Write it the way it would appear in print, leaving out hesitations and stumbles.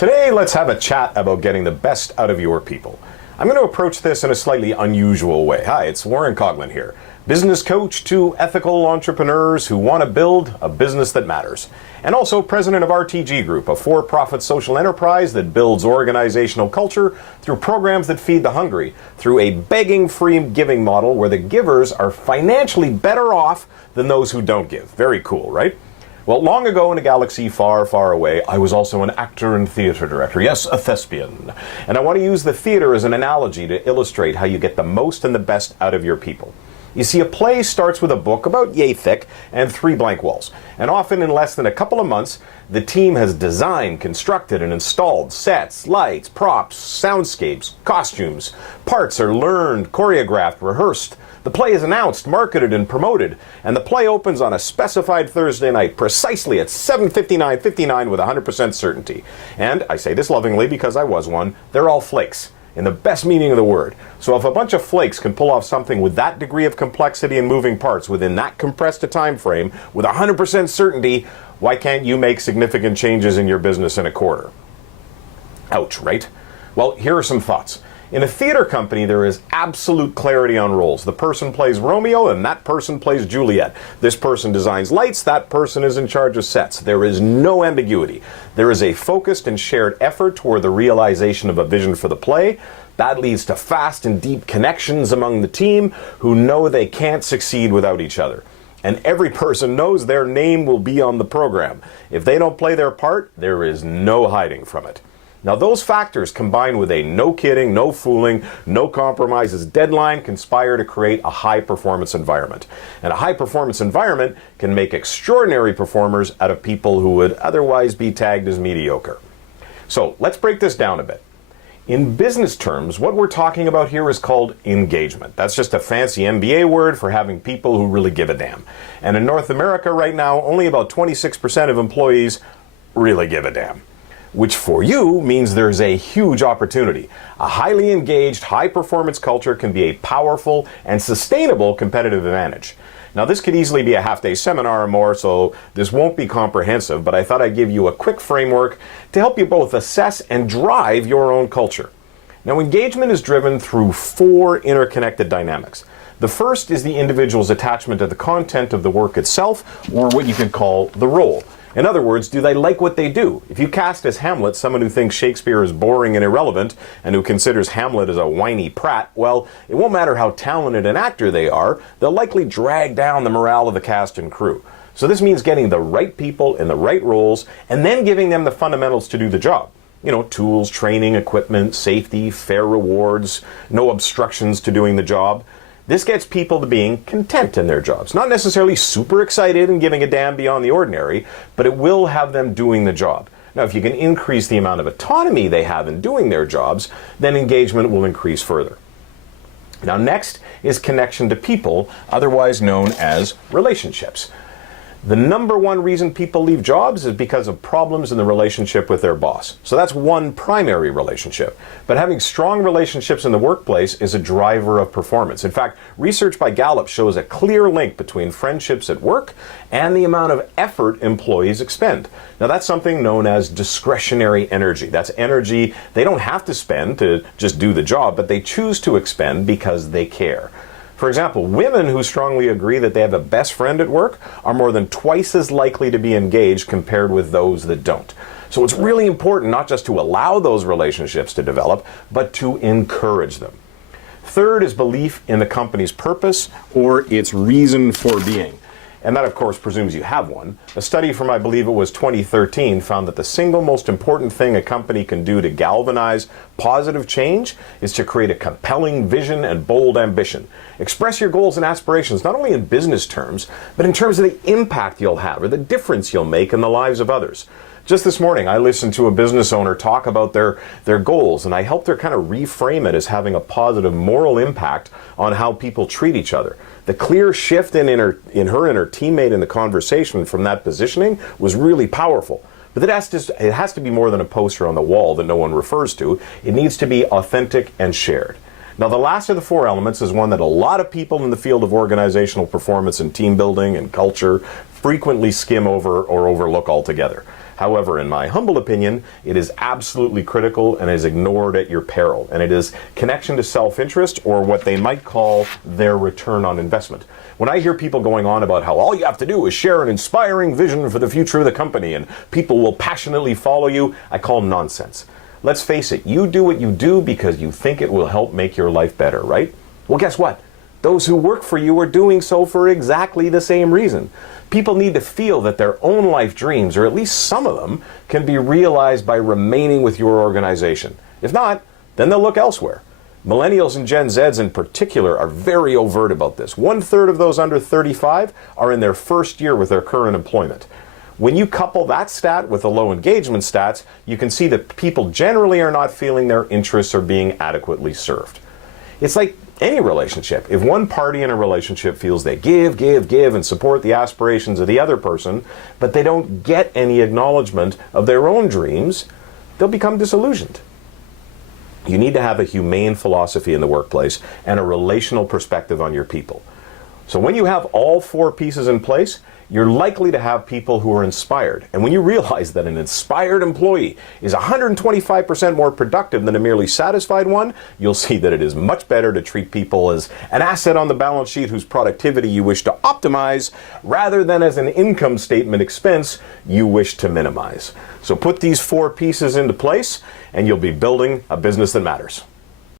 Today, let's have a chat about getting the best out of your people. I'm going to approach this in a slightly unusual way. Hi, it's Warren Coughlin here, business coach to ethical entrepreneurs who want to build a business that matters, and also president of RTG Group, a for-profit social enterprise that builds organizational culture through programs that feed the hungry, through a begging-free giving model where the givers are financially better off than those who don't give. Very cool, right? Well, long ago in a galaxy far, far away, I was also an actor and theater director. Yes, a thespian. And I want to use the theater as an analogy to illustrate how you get the most and the best out of your people. You see, a play starts with a book about yay thick and 3 blank walls. And often in less than a couple of months, the team has designed, constructed, and installed sets, lights, props, soundscapes, costumes. Parts are learned, choreographed, rehearsed. The play is announced, marketed, and promoted, and the play opens on a specified Thursday night, precisely at 7:59:59 with 100% certainty. And I say this lovingly because I was one, they're all flakes, in the best meaning of the word. So if a bunch of flakes can pull off something with that degree of complexity and moving parts within that compressed a time frame with 100% certainty, why can't you make significant changes in your business in a quarter? Ouch, right? Well, here are some thoughts. In a theater company, there is absolute clarity on roles. The person plays Romeo and that person plays Juliet. This person designs lights, that person is in charge of sets. There is no ambiguity. There is a focused and shared effort toward the realization of a vision for the play. That leads to fast and deep connections among the team who know they can't succeed without each other. And every person knows their name will be on the program. If they don't play their part, there is no hiding from it. Now those factors combined with a no kidding, no fooling, no compromises deadline conspire to create a high performance environment. And a high performance environment can make extraordinary performers out of people who would otherwise be tagged as mediocre. So let's break this down a bit. In business terms, what we're talking about here is called engagement. That's just a fancy MBA word for having people who really give a damn. And in North America right now, only about 26% of employees really give a damn. Which for you means there's a huge opportunity. A highly engaged, high-performance culture can be a powerful and sustainable competitive advantage. Now, this could easily be a half-day seminar or more, so this won't be comprehensive, but I thought I'd give you a quick framework to help you both assess and drive your own culture. Now, engagement is driven through 4 interconnected dynamics. The first is the individual's attachment to the content of the work itself, or what you could call the role. In other words, do they like what they do? If you cast as Hamlet someone who thinks Shakespeare is boring and irrelevant and who considers Hamlet as a whiny prat, well, it won't matter how talented an actor they are, they'll likely drag down the morale of the cast and crew. So this means getting the right people in the right roles and then giving them the fundamentals to do the job. You know, tools, training, equipment, safety, fair rewards, no obstructions to doing the job. This gets people to being content in their jobs. Not necessarily super excited and giving a damn beyond the ordinary, but it will have them doing the job. Now, if you can increase the amount of autonomy they have in doing their jobs, then engagement will increase further. Now, next is connection to people, otherwise known as relationships. The number one reason people leave jobs is because of problems in the relationship with their boss. So that's one primary relationship. But having strong relationships in the workplace is a driver of performance. In fact, research by Gallup shows a clear link between friendships at work and the amount of effort employees expend. Now that's something known as discretionary energy. That's energy they don't have to spend to just do the job, but they choose to expend because they care. For example, women who strongly agree that they have a best friend at work are more than twice as likely to be engaged compared with those that don't. So it's really important not just to allow those relationships to develop, but to encourage them. Third is belief in the company's purpose or its reason for being. And that, of course, presumes you have one. A study from, I believe it was 2013, found that the single most important thing a company can do to galvanize positive change is to create a compelling vision and bold ambition. Express your goals and aspirations not only in business terms, but in terms of the impact you'll have or the difference you'll make in the lives of others. Just this morning, I listened to a business owner talk about their goals, and I helped her kind of reframe it as having a positive moral impact on how people treat each other. The clear shift in her and her teammate in the conversation from that positioning was really powerful. But it has to be more than a poster on the wall that no one refers to. It needs to be authentic and shared. Now, the last of the 4 elements is one that a lot of people in the field of organizational performance and team building and culture frequently skim over or overlook altogether. However, in my humble opinion, it is absolutely critical and is ignored at your peril. And it is connection to self-interest, or what they might call their return on investment. When I hear people going on about how all you have to do is share an inspiring vision for the future of the company and people will passionately follow you, I call nonsense. Let's face it, you do what you do because you think it will help make your life better, right? Well, guess what? Those who work for you are doing so for exactly the same reason. People need to feel that their own life dreams, or at least some of them, can be realized by remaining with your organization. If not, then they'll look elsewhere. Millennials and Gen Zs in particular are very overt about this. 1/3 of those under 35 are in their first year with their current employment. When you couple that stat with the low engagement stats, you can see that people generally are not feeling their interests are being adequately served. It's like any relationship. If one party in a relationship feels they give, and support the aspirations of the other person, but they don't get any acknowledgement of their own dreams, they'll become disillusioned. You need to have a humane philosophy in the workplace and a relational perspective on your people. So when you have all four pieces in place, you're likely to have people who are inspired. And when you realize that an inspired employee is 125% more productive than a merely satisfied one, you'll see that it is much better to treat people as an asset on the balance sheet whose productivity you wish to optimize, rather than as an income statement expense you wish to minimize. So put these four pieces into place, and you'll be building a business that matters.